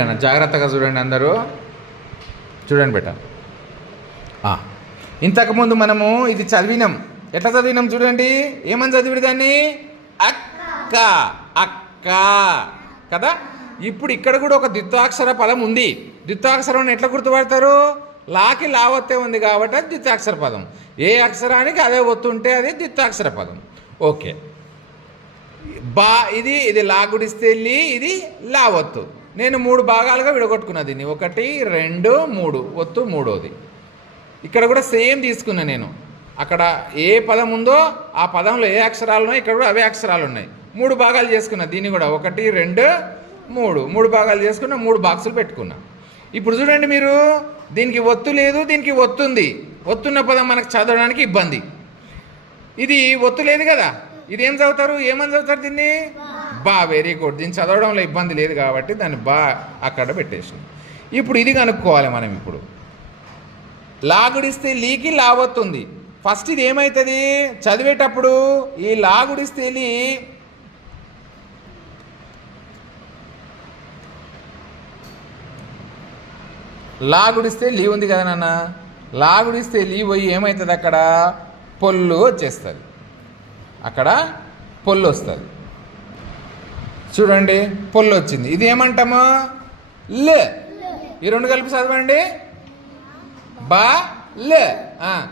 అన్న జాగ్రత్తగా చూడండి అందరూ. చూడండి బెట. ఇంతకుముందు మనము ఇది చదివినాం. ఎట్లా చదివినాం చూడండి. ఏమని చదివిడు దాన్ని? అక్క. అక్క. కదా? ఇప్పుడు ఇక్కడ కూడా ఒక ద్విత్వాక్షర పదం ఉంది. ద్విత్వాక్షరం ఎట్లా గుర్తుపడతారు? లాకి లావత్తే ఉంది కాబట్టి అది ద్విత్వాక్షర పదం. ఏ అక్షరానికి అదే ఒత్తుంటే అది ద్విత్వాక్షర పదం. ఓకే. బా ఇది ఇది లా గుడిస్తే ఇది లావత్తు. నేను మూడు భాగాలుగా విడగొట్టుకున్నా దీన్ని. ఒకటి రెండు మూడు. ఒత్తు మూడోది. ఇక్కడ కూడా సేమ్ తీసుకున్నా నేను. అక్కడ ఏ పదం ఉందో ఆ పదంలో ఏ అక్షరాలు ఉన్నాయి ఇక్కడ కూడా అవే అక్షరాలు ఉన్నాయి. మూడు భాగాలు చేసుకున్నా దీన్ని కూడా. ఒకటి రెండు మూడు. మూడు భాగాలు చేసుకున్నా మూడు బాక్సులు పెట్టుకున్నా. ఇప్పుడు చూడండి మీరు దీనికి ఒత్తు లేదు దీనికి ఒత్తుంది ఒత్తున్న పదం మనకు చదవడానికి ఇబ్బంది. ఇది ఒత్తు లేదు కదా? ఇది ఏం చదువుతారు? ఏమని చదువుతారు దీన్ని? బా వెరీ గుడ్ దీన్ని చదవడంలో ఇబ్బంది లేదు కాబట్టి దాన్ని బా అక్కడ పెట్టేసింది. ఇప్పుడు ఇది కనుక్కోవాలి మనం ఇప్పుడు. లాగుడిస్తే లీకి లావత్తుంది. ఫస్ట్ ఇది ఏమవుతుంది చదివేటప్పుడు ఈ లాగుడిస్తే లీ లాగుడిస్తే లీ ఉంది కదా నాన్న? లాగుడిస్తే లీ పోయి ఏమవుతుంది అక్కడ పొల్లు వచ్చేస్తుంది. అక్కడ పొల్లు వస్తుంది. చూడండి పొల్లు వచ్చింది ఇది ఏమంటాము? లే. ఈ రెండు కలిపి చదవండి. బా లే. ఆ,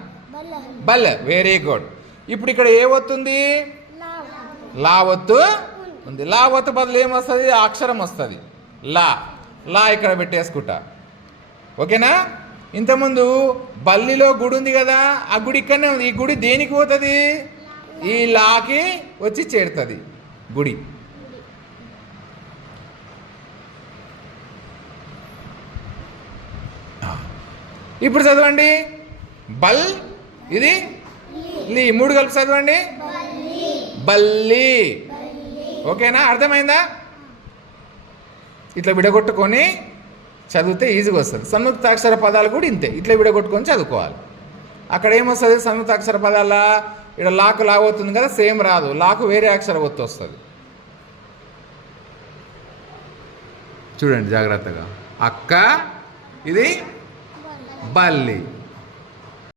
బల్. వెరీ గుడ్ ఇప్పుడు ఇక్కడ ఏ వస్తుంది లా ఒత్తు ఉంది. లా ఒత్తు బదులు ఏమొస్తుంది అక్షరం వస్తుంది. లా. లా ఇక్కడ పెట్టేసుకుంటా. ఓకేనా? ఇంతకుముందు బల్లిలో గుడి ఉంది కదా ఆ గుడి ఇక్కడనే ఉంది. ఈ గుడి దేనికి పోతుంది? ఈ లాకి వచ్చి చేరుతుంది గుడి. ఇప్పుడు చదవండి. బల్ ఇది? లీ. మూడు కలిపి చదవండి. బల్లి. ఓకేనా? అర్థమైందా? ఇట్లా విడగొట్టుకొని చదివితే ఈజీగా వస్తుంది. సంయుక్తాక్షర పదాలు కూడా ఇంతే. ఇట్లా విడగొట్టుకొని చదువుకోవాలి. అక్కడ ఏమొస్తుంది? సంయుక్తాక్షర పదాల ఇక్కడ లాకు లాగవుతుంది కదా? సేమ్ రాదు. లాకు వేరే అక్షర ఒత్తు వస్తుంది. చూడండి జాగ్రత్తగా. అక్క ఇది? బల్లి